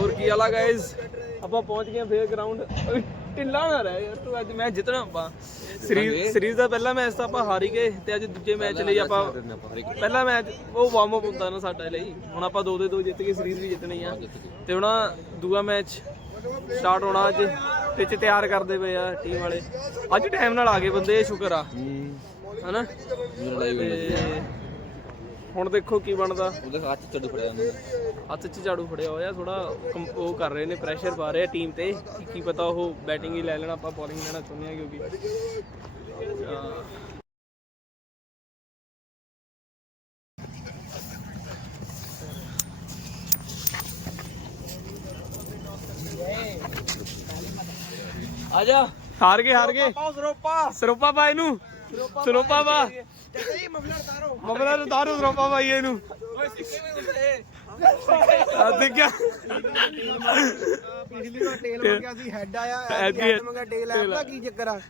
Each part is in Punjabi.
ਹੋਰ ਕੀ ਹਾਲਾ ਗਾਇਸ ਆਪਾਂ ਪਹੁੰਚ ਗਏ ਫੇਰ ਗਰਾਊਂਡ ਢਿੱਲਾ ਨਾ ਰਹਿ ਯਾਰ ਤੂੰ ਅੱਜ ਮੈਚ ਜਿੱਤਣਾ ਆਪਾਂ। ਸੀਰੀਜ਼ ਸੀਰੀਜ਼ ਦਾ ਪਹਿਲਾ ਮੈਚ ਤਾਂ ਆਪਾਂ ਹਾਰ ਹੀ ਗਏ ਤੇ ਅੱਜ ਦੂਜੇ ਮੈਚ ਲਈ ਆਪਾਂ ਪਹਿਲਾ ਮੈਚ ਉਹ ਵਾਰਮ ਅਪ ਹੁੰਦਾ ਨਾ ਸਾਡੇ ਲਈ। ਹੁਣ ਆਪਾਂ ਦੋ ਦੇ ਦੋ ਜਿੱਤ ਕੇ ਸੀਰੀਜ਼ ਵੀ ਜਿੱਤਣੀ ਆ। ਤੇ ਹੁਣ ਦੂਆ ਮੈਚ ਸਟਾਰਟ ਹੋਣਾ ਅੱਜ। ਪਿੱਚ ਤਿਆਰ ਕਰਦੇ ਪਏ ਆ ਟੀਮ ਵਾਲੇ। ਅੱਜ ਟਾਈਮ ਨਾਲ ਆ ਗਏ ਬੰਦੇ ਸ਼ੁਕਰ ਆ। ਹਨਾ? ਤੇ ਹੁਣ ਦੇਖੋ ਕੀ ਬਣਦਾ। ਉਹਦੇ ਹੱਥ ਚ ਝੱਡੂ ਫੜਿਆ ਉਹਨੇ ਹੱਥ 'ਚ ਝਾੜੂ ਫੜਿਆ ਹੋਇਆ ਥੋੜਾ ਉਹ ਕਰ ਰਹੇ ਨੇ ਪ੍ਰੈਸ਼ਰ ਪਾ ਰਹੇ ਆ ਟੀਮ ਤੇ। ਕਿ ਕੀ ਪਤਾ ਉਹ ਬੈਟਿੰਗ ਹੀ ਲੈ ਲੈਣਾ ਆਪਾਂ ਬੋਲਿੰਗ ਲੈਣਾ ਚਾਹੁੰਦੇ ਆ ਕਿਉਂਕਿ। ਅਹ ਆ ਜਾ। ਹਾਰ ਗਏ ਹਾਰ ਗਏ। ਸਰੋਪਾ ਸਰੋਪਾ ਪਾ ਇਹਨੂੰ। ਸਰੋਪਾ ਪਾ। ਮਫਲਰ ਤਾਰੋ ਸਰੋਪਾ ਪਾਈ ਇਹਨੂੰ। ਆ ਦੇਖਿਆ ਪਿਛਲੀ ਵਾਰ ਟੇਲ ਮੰਗਿਆ ਸੀ ਹੈਡ ਆਇਆ ਹੈਡ ਮੰਗਿਆ ਟੇਲ ਆਇਆ ਪਤਾ ਕੀ ਚੱਕਰ ਆ?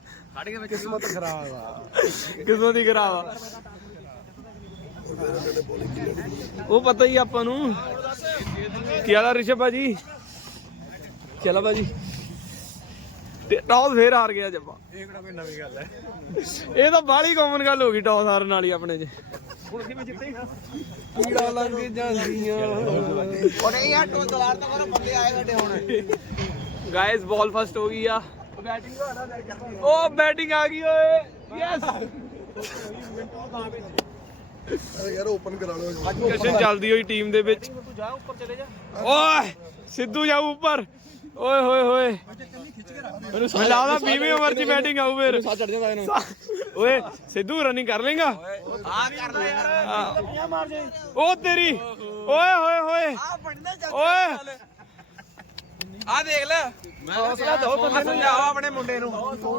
ਕਿਸਮਤ ਖਰਾਬ ਆ। ਦੀ ਕਰਾਵਾ ਉਹ ਪਤਾ ਹੀ ਆਪਾਂ ਨੂੰ। ਕੀ ਹਾਲ ਆ ਰਿਸ਼ਭ ਭਾਜੀ? ਚਲਾ ਭਾਜੀ। ਟੌਸ ਫੇਰ ਹਾਰ ਗਿਆ ਜੱਪਾ ਇਹ ਕਿਹੜਾ ਕੋਈ ਨਵੀਂ ਗੱਲ ਹੈ? ਇਹ ਤਾਂ ਬਾਹਲੀ ਕਾਮਨ ਗੱਲ ਹੋ ਗਈ ਟੌਸ ਹਾਰਨ ਵਾਲੀ ਆਪਣੇ 'ਚ। ਕੀੜਾ ਲੱਗ ਜਾਂਦੀਆਂ ਉਹ ਨਹੀਂ ਯਾਰ ਟੋ ਦਵਾਰ ਤੋਂ ਕਰੋ ਬੰਦੇ ਆਏ ਸਾਡੇ ਹੁਣ। ਗਾਇਸ ਬਾਲ ਫਸਟ ਹੋ ਗਈ ਆ। ਉਹ ਬੈਟਿੰਗ ਆ ਗਈ ਓਏ। ਯੈਸ ਯਾਰ ਓਪਨ ਕਰਾ ਲਓ ਕਸ਼ਨ ਚੱਲਦੀ ਹੋਈ ਟੀਮ ਦੇ ਵਿੱਚ। ਤੂੰ ਜਾ ਉੱਪਰ ਚਲੇ ਜਾ। ਓਏ ਸਿੱਧੂ ਜਾਊ ਉੱਪਰ। ਓਏ ਹੋਏ ਹੋਏ। ਮੈਨੂੰ ਲੱਗਦਾ 20ਵੀਂ ਉਮਰ 'ਚ ਬੈਟਿੰਗ ਆਊ ਫੇਰ। ਸਾਹ ਚੜ ਜਾਂਦਾ ਇਹਨੂੰ। ਓਏ ਸਿੱਧੂ ਰਨਿੰਗ ਕਰ ਲੇਗਾ? ਆ ਕਰ ਲੈ ਯਾਰ। ਉਹ ਤੇਰੀ। ਓਏ ਹੋਏ ਹੋਏ। ਓਏ। ਆ ਦੇਖ ਲੈ। ਹੌਸਲਾ ਦੋ ਬੰਦੇ ਨੂੰ ਸਮਝਾਓ ਆਪਣੇ ਮੁੰਡੇ ਨੂੰ। 100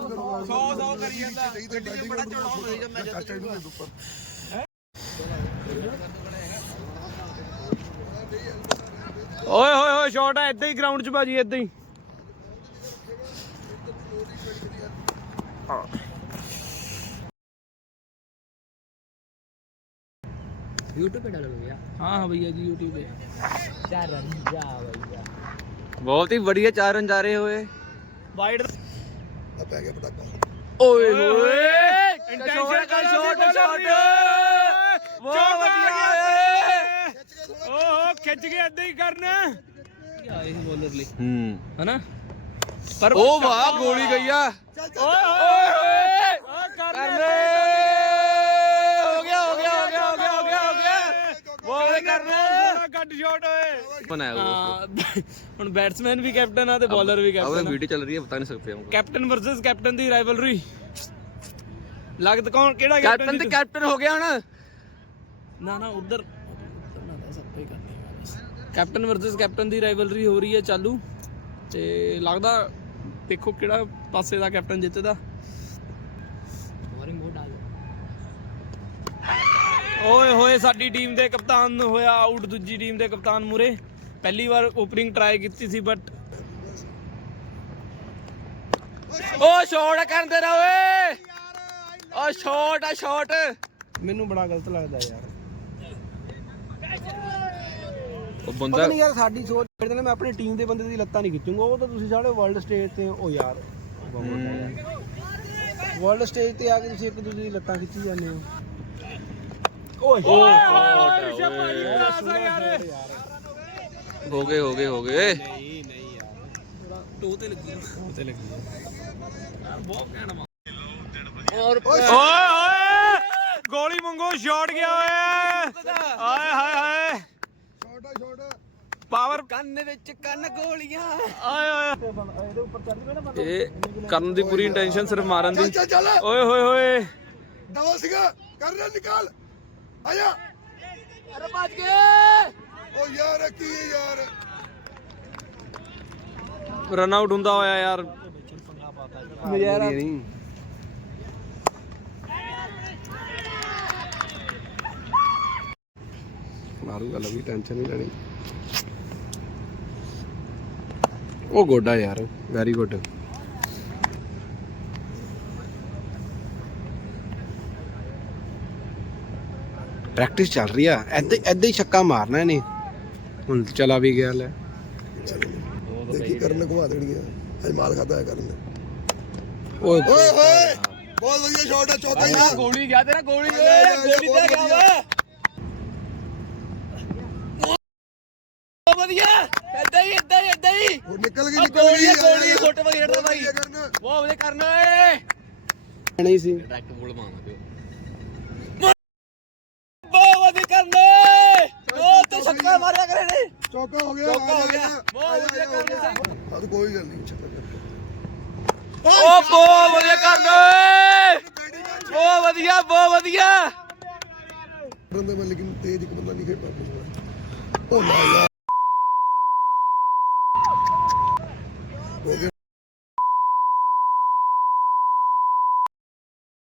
100 ਕਰੀ ਜਾਂਦਾ। ਗੱਡੀ ਬੜਾ ਚੌੜਾ ਹੋ ਗਿਆ ਮੈਂ ਚਾਚਾ ਓਏ ਹੋਏ ਹੋਏ ਸ਼ਾਟ ਆ ਏਦਾਂ ਹੀ ਗਰਾਊਂਡ 'ਚ ਭਾਜੀ ਏਦਾਂ ਹੀ YouTube पे डालो भैया ਹਾਂ ਹਾਂ ਭਈਆ ਜੀ YouTube ਤੇ चार रन जा भैया बहुत ही बढ़िया चार रन जा रहे हुए ਵਾਈਡ ਆ ਪੈ ਗਿਆ ਪਟਾਕਾ ओए होए ਇੰਟੈਂਸ਼ਨ का शॉट शॉट ਬਹੁਤ ਵਧੀਆ ਓਹੋ ਖਿੱਚ ਕੇ ਐਦਾਂ ਹੀ ਕਰਨਾ। ਯਾ ਇਹ ਬੋਲਰ ਲਈ। ਹੂੰ। ਹਨਾ? ਪਰ ਉਹ ਵਾਹ ਗੋਲੀ ਗਈ ਆ। ਬਣਾਇਆ ਹੁਣ ਬੈਟਸਮੈਨ ਵੀ ਕੈਪਟਨ ਆ ਤੇ ਬੋਲਰ ਵੀ ਕੈਪਟਨ ਆ। ਵੀਡੀਓ ਚੱਲ ਰਹੀ ਹੈ ਬਤਾ ਨਹੀਂ ਸਕਦੇ ਹਮ ਕੈਪਟਨ ਵਰਸਸ ਕੈਪਟਨ ਦੀ ਰਾਈਵਲਰੀ ਲੱਗਦਾ ਕੌਣ ਕਿਹੜਾ ਕੈਪਟਨ ਤੇ ਕੈਪਟਨ ਹੋ ਗਿਆ ਹੁਣ। ਨਾ ਨਾ ਉਧਰ। ਕੈਪਟਨ ਵਰਸਸ ਕੈਪਟਨ ਦੀ ਰਾਈਵਲਰੀ ਹੋ ਰਹੀ ਹੈ ਚਾਲੂ ਤੇ ਲੱਗਦਾ ਦੇਖੋ ਕਿਹੜਾ ਪਾਸੇ ਦਾ ਕੈਪਟਨ ਜਿੱਤਦਾ। ਓਏ ਹੋਏ, ਸਾਡੀ ਟੀਮ ਦੇ ਕਪਤਾਨ ਹੋਇਆ ਆਊਟ ਦੂਜੀ ਟੀਮ ਦੇ ਕਪਤਾਨ ਮੁਰੇ। ਪਹਿਲੀ ਵਾਰ ਓਪਨਿੰਗ ਟਰਾਈ ਕੀਤੀ ਸੀ ਬਟ ਓ ਸ਼ਾਟ ਕਰਦੇ ਰਹੋ ਓ ਸ਼ਾਟ ਆ ਸ਼ਾਟ ਮੈਨੂੰ ਬੜਾ ਗਲਤ ਲੱਗਦਾ ਯਾਰ। ਬੰਦਾ ਨਹੀਂ ਯਾਰ ਸਾਡੀ ਸੋਚ ਜਿਹੜੇ ਨੇ ਮੈਂ ਆਪਣੀ ਟੀਮ ਦੇ ਬੰਦੇ ਦੀ ਲੱਤਾਂ ਨਹੀਂ ਖਿੱਚੂੰਗਾ ਉਹ ਤਾਂ ਤੁਸੀਂ ਸਾਰੇ ਵਰਲਡ ਸਟੇਜ ਤੇ ਹੋ ਯਾਰ। ਵਰਲਡ ਸਟੇਜ ਤੇ ਆ ਕੇ ਤੁਸੀਂ ਇੱਕ ਦੂਜੇ ਦੀ ਲੱਤਾਂ ਖਿੱਚੀ ਜਾਂਦੇ ਹੋ। ਓਏ ਹੋ ਗਏ ਹੋ ਗਏ ਹੋ ਗਏ। ਨਹੀਂ ਨਹੀਂ ਯਾਰ। ਟੋ ਤੇ ਲੱਗੀ। ਤੇ ਲੱਗੀ। ਓਏ ਓਏ ਗੋਲੀ ਮੰਗੋ ਸ਼ਾਟ ਗਿਆ ਓਏ ਹਾਏ ਹਾਏ ਹਾਏ ਸ਼ਾਟ ਆ ਸ਼ਾਟ ਪਾਵਰ ਕੰਨ ਵਿੱਚ ਕੰਨ ਗੋਲੀਆਂ। ਆਏ ਓਏ ਇਹਦੇ ਉੱਪਰ ਚੜ ਗਏ ਨਾ ਇਹ ਕਰਨ ਦੀ ਪੂਰੀ ਇੰਟੈਂਸ਼ਨ ਸਿਰਫ ਮਾਰਨ ਦੀ। ਓਏ ਹੋਏ ਹੋਏ। ਡਬਲ ਸੀਗਾ ਕਰ ਲੈ ਨਿਕਾਲ। ਆਇਆ। ਅਰੇ ਭੱਜ ਗਏ। ਓ ਯਾਰ ਕੀ ਹੈ ਯਾਰ? ਰਨ ਆਊਟ ਹੁੰਦਾ ਹੋਇਆ ਯਾਰ। ਨਜ਼ਾਰਾ ਨਹੀਂ ਮਾਰੂ ਗੱਲ ਵੀ ਟੈਨਸ਼ਨ ਨਹੀਂ ਲੈਣੀ। ਉਹ ਗੋਡਾ ਯਾਰ ਵੈਰੀ ਗੁੱਡ ਪ੍ਰੈਕਟਿਸ ਚੱਲ ਰਹੀ ਆ ਐਦਾਂ ਐਦਾਂ ਹੀ ਛੱਕਾ ਮਾਰਨਾ ਇਹਨੇ। ਹੁਣ ਚਲਾ ਵੀ ਗਿਆ ਲੈ। ਦੇਖੀ ਕਰਨ ਘੁਮਾ ਦੇਣਗੇ ਅੱਜ ਮਾਲ ਖਾਦਾ ਹੈ ਕਰਨ ਓਏ। ਹੋਏ ਬਹੁਤ ਵਧੀਆ ਸ਼ਾਟ ਹੈ ਚੌਕਾ ਹੀ ਆ। ਗੋਲੀ ਗਿਆ ਤੇਰਾ ਗੋਲੀ ਆ ਆ ਗੋਲੀ ਤੇ ਗਿਆ ਵਾ ਬਹੁਤ ਵਧੀਆ ਏਦਾਂ ਹੀ ਏਦਾਂ ਹੀ ਏਦਾਂ ਹੀ ਉਹ ਨਿਕਲ ਗਈ ਆ ਨਿਕਲ ਗਈ ਗੋਲੀ ਆ, ਯਾਰ। ਗੋਲੀ ਫੁੱਟ ਵਗੇੜਦਾ ਬਹੁਤ ਬਾਈ। ਵਧੀਆ। ਬਹੁਤ ਵਧੀਆ ਕਰਨਾ ਏ। ਨਹੀਂ ਸੀ। ਡਾਇਰੈਕਟ ਬੋਲ ਮਾਰਨਾ ਪਿਓ। ਬਹੁਤ ਵਧੀਆ ਕਰਨਾ ਏ। ਉਹ ਤੇ ਛੱਕਾ ਮਾਰਿਆ ਕਰੇ ਨੇ। ਚੌਕਾ ਹੋ ਗਿਆ ਚੌਕਾ ਆ ਹੋ ਜਾ, ਗਿਆ। ਆ ਜਾ, ਬਹੁਤ ਆ ਜਾ, ਵਧੀਆ ਆ ਜਾ, ਕਰਨਾ ਆ ਜਾ। ਹਾਂ ਤਾਂ ਕੋਈ ਗੱਲ ਨਹੀਂ ਚੱਕਰ ਉਹ ਬਹੁਤ ਵਧੀਆ ਕਰਨਾ ਏ। ਬਹੁਤ ਵਧੀਆ ਬਹੁਤ ਵਧੀਆ। ਕਰਨ ਦੇ ਮੈਂ ਲੇਕਿਨ ਤੇਜ਼ ਇੱਕ ਬੰਦਾ ਨਹੀਂ ਖੇਡਦਾ ਉਹ ਨਾ ਯਾਰ ਹੋ ਗਿਆ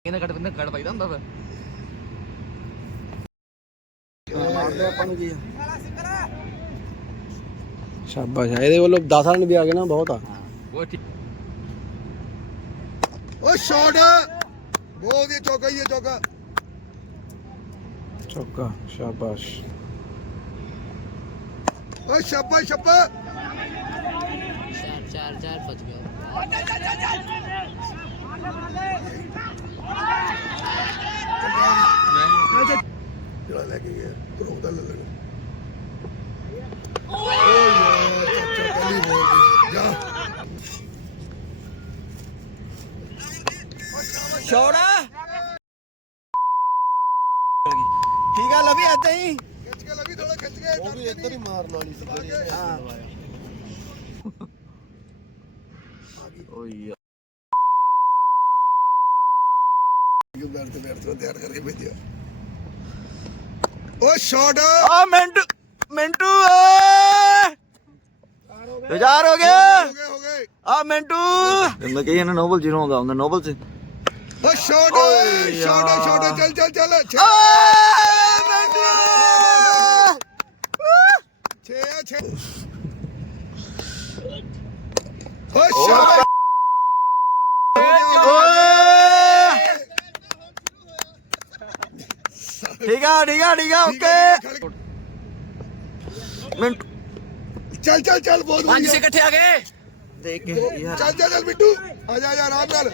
ਇਹਨਾਂ ਕੱਟ ਬੰਦਾ ਕੱਟ ਪਾਈਦਾ ਹੁੰਦਾ ਫਿਰ। ਮਾਰਦੇ ਆਪਾਂ ਨੂੰ ਕੀ ਸ਼ਾਬਾਸ਼ ਆ, ਇਹਦੇ ਵੱਲੋਂ 10 ਰਨ ਵੀ ਆ ਗਏ ਨਾ ਬਹੁਤ ਆ। ਉਹ ਠੀਕ। ਓ ਸ਼ਾਟ ਬਹੁਤ ਵਧੀਆ ਚੌਕਾ ਹੀ ਹੈ ਚੌਕਾ। ਚੌਕਾ ਸ਼ਾਬਾਸ਼। ਓ ਛੱਪਾ ਛੱਪਾ चार चार चार बच गया ਜਿਹੜਾ ਲੈ ਕੇ ਗਿਆ ਧਰੋ ਦਾ ਲੈ ਲੈਣਾ ਓ ਯਾਰ ਚਾਚਾ ਪਹਿਲੀ ਬੋਲ ਦੀ ਜਾ ਛੋੜਾ ਠੀਕ ਆ ਲਵੀ ਏਦਾਂ ਹੀ ਖਿੱਚ ਕੇ ਲੱਗੀ ਥੋੜਾ ਖਿੱਚ ਕੇ ਉਹ ਵੀ ਇੱਧਰ ਹੀ ਮਾਰਨ ਵਾਲੀ ਸੀ ਹਾਂ ਓਏ ਇਹ ਬੈਠ ਬੈਠ ਤੇ ਤਿਆਰ ਕਰਕੇ ਭੇਜਿਆ ਓ ਸ਼ਾਟ। ਆ ਮਿੰਟੂ ਮਿੰਟੂ ਓਏ ਵਿਚਾਰ ਹੋ ਗਿਆ ਹੋ ਗਏ ਹੋ ਗਏ ਆ ਮਿੰਟੂ। ਮੈਂ ਕਹੀ ਨਾ ਨੋਬਲ ਜ਼ੀਰੋ ਹੁੰਦਾ ਹੁੰਦਾ ਨੋਬਲ ਚ। ਓ ਸ਼ਾਟ ਸ਼ਾਟ। ਸ਼ਾਟ ਚੱਲ ਚੱਲ ਚੱਲ ਮਿੰਟੂ ਛੇ ਆ ਛੇ। ਓ ਸ਼ਾਟ। ਠੀਕ ਆ ਠੀਕ ਆ ਠੀਕ ਆ ਓਕੇ ਮਿੰਟੂ ਚੱਲ ਚੱਲ ਚੱਲ ਬਹੁਤ ਪੰਜ ਵਧੀਆ ਸੇ ਇਕੱਠੇ ਆ ਗਏ ਦੇਖ ਕੇ ਯਾਰ ਚੱਲ ਚੱਲ ਚੱਲ ਮਿੱਟੂ ਆ ਜਾ ਆ ਜਾ ਆਰਾਮ ਨਾਲ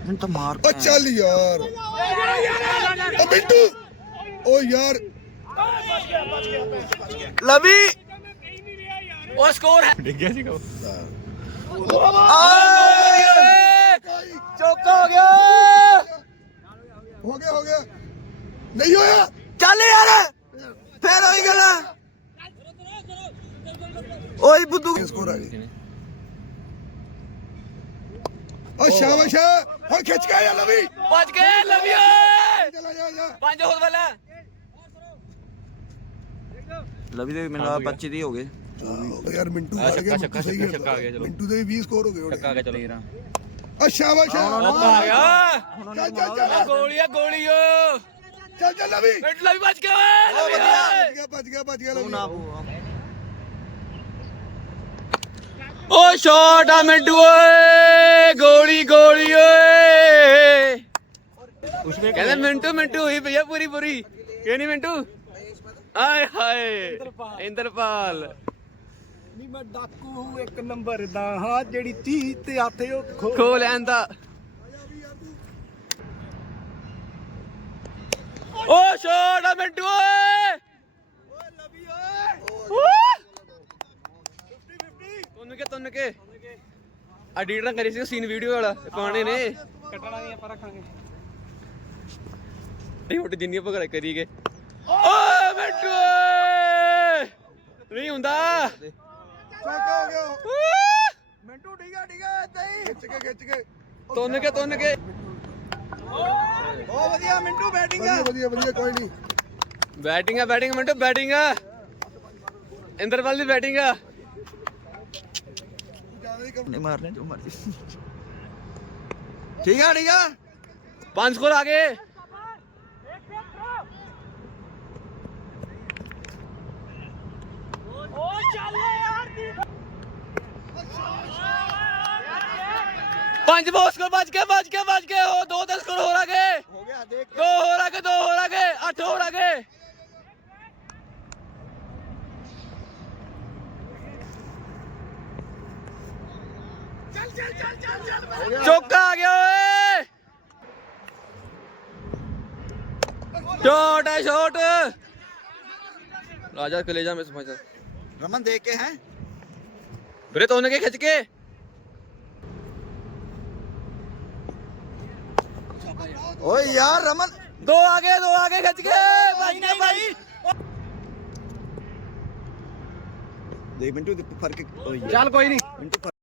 ਹੁਣ ਤਾਂ ਮਾਰ ਓ ਚੱਲ ਯਾਰ ਓ ਮਿੱਟੂ ਓ ਯਾਰ ਲਵੀ ਉਹ ਸਕੋਰ ਹੈ ਚੌਕਾ ਹੋ ਗਿਆ ਹੋ ਗਿਆ ਹੋ ਗਿਆ ਨਹੀਂ ਹੋਇਆ ਚੱਲ ਯਾਰ ਫੇਰ ਹੋਈ ਗੱਲ ਓਏ ਬੁੱਧੂ ਸਕੋਰ ਆ ਗਈ ਓ ਸ਼ਾਬਾਸ਼ ਹੁਣ ਖਿੱਚ ਕੇ ਆ ਲਵੀ ਬਚ ਗਏ ਲਵੀ ਓਏ ਚਲਾ ਜਾ ਜਾ ਪੰਜ ਹੋਰ ਵਾਲਾ ਲਵੀ ਦੇ ਮੈਨੂੰ 25 ਦੀ ਹੋ ਗਏ ਆਹੋ, ਯਾਰ ਮਿੰਟੂ ਆ ਗਿਆ ਛੱਕਾ, ਸਹੀ ਛੱਕਾ, ਹੈ। ਛੱਕਾ ਆ ਗਿਆ, ਚਲੋ। ਮਿੰਟੂ ਦੇ ਵੀ 20 ਸਕੋਰ ਹੋ ਗਏ ਹੁਣ ਆ ਗਿਆ। ਚਲੋ ਆ ਚੱਲ ਚੱਲ ਚੱਲ। ਗੋਲੀ ਆ ਗੋਲੀ ਓ। ਚੱਲ ਚੱਲ ਲਵੀ। ਮਿੰਟ ਲਵੀ ਬਚ ਗਿਆ ਓਏ ਲਵੀ। ਭੱਜ ਗਿਆ ਭੱਜ ਗਿਆ ਭੱਜ ਗਿਆ ਲਵੀ। ਓ ਸ਼ਾਟ ਆ ਮਿੰਟੂ ਓਏ ਗੋਲੀ ਗੋਲੀ ਓਏ। ਕਹਿੰਦੇ ਮਿੰਟੂ ਮਿੰਟੂ ਹੋਈ ਭਈਆ ਪੂਰੀ ਪੂਰੀ। ਕਿ ਨਹੀਂ ਮਿੰਟੂ? ਆਏ ਹਾਏ ਇੰਦਰਪਾਲ। ਨਹੀਂ ਮੈਂ ਡਾਕੂ ਇੱਕ ਨੰਬਰ ਦਾ ਹਾਂ ਜਿਹੜੀ 30 ਤੇ ਹੱਥੇ ਉਹ ਖੋ ਖੋ ਲੈਂਦਾ ਓ ਸ਼ਾਟ ਆ ਮਿੰਟੂ ਓਏ। ਤੁੰਨ ਕੇ ਤੁੰਨ ਕੇ। ਆ ਡੀਡਰਾਂ ਕਰੀ ਸੀ ਸੀਨ ਵੀਡੀਓ ਵਾਲਾ ਪਾਣੇ ਨੇ। ਕੱਟਣਾ ਨਹੀਂ ਆਪਾਂ ਰੱਖਾਂਗੇ ਨਹੀਂ ਉੱਟ ਜਿੰਨੀ ਆਪਾਂ ਕਰੀ ਗਏ ਓ ਮਿੰਟੂ ਓਏ। ਨਹੀਂ ਹੁੰਦਾ। ਚੌਕਾ ਹੋ ਗਿਆ। ਊ! ਮਿੰਟੂ ਡਿਗਾ ਡਿਗਾ ਏਦਾਂ ਹੀ। ਖਿੱਚ ਕੇ ਖਿੱਚ ਕੇ। ਤੁੰਨ ਕੇ ਤੁੰਨ ਕੇ। ਬਹੁਤ ਵਧੀਆ ਮਿੰਟੂ ਬੈਟਿੰਗ ਵਧੀਆ ਵਧੀਆ ਵਧੀਆ ਕੋਈ ਨਹੀਂ। ਬੈਟਿੰਗ ਆ ਬੈਟਿੰਗ ਮਿੰਟੂ ਬੈਟਿੰਗ ਆ। ਇੰਦਰਪਾਲ ਦੀ ਬੈਟਿੰਗ ਆ। ਜ਼ਿਆਦਾ ਹੀ ਕੰਮ ਨਹੀਂ ਮਾਰਨੇ ਜੋ ਮਰਜ਼ੀ। ਠੀਕ ਆ ਠੀਕ ਆ। ਪੰਜ ਸਕੋਰ ਆ ਗਏ। ਪੰਜ ਬੋਸ ਕੋ ਬਚ ਕੇ ਬਚ ਕੇ ਬਚ ਕੇ ਉਹ ਦੋ ਦਸ ਸਕੋਰ ਹੋਰ ਆ ਗਏ ਆ ਦੇਖ ਦੋ ਹੋਰ ਆ ਗਏ ਦੋ ਹੋਰ ਆ ਗਏ ਅੱਠ ਹੋਰ ਆ ਗਏ ਚੌਕਾ ਆ ਗਿਆ ਓਏ ਸ਼ਾਟ ਹੈ ਸ਼ਾਟ ਰਾਜਾ ਕਲੇ ਜਾ ਮੈਂ ਸਮਝ ਰਮਨ ਦੇਖ ਕੇ ਹੈ ਵੀਰੇ ਤੋਂ ਉਹਨੇ ਕੇ ਖਿੱਚ ਕੇ ਓਏ ਯਾਰ ਰਮਨ। ਦੋ ਆ ਗਏ ਦੋ ਆ ਗਏ ਖਿੱਚ ਕੇ ਭਾਈ ਨੇ ਭਾਈ ਦੇਖ ਮਿੰਟੂ ਫ਼ਰਕ ਚੱਲ ਕੋਈ ਨਹੀਂ। ਮਿੰਟੂ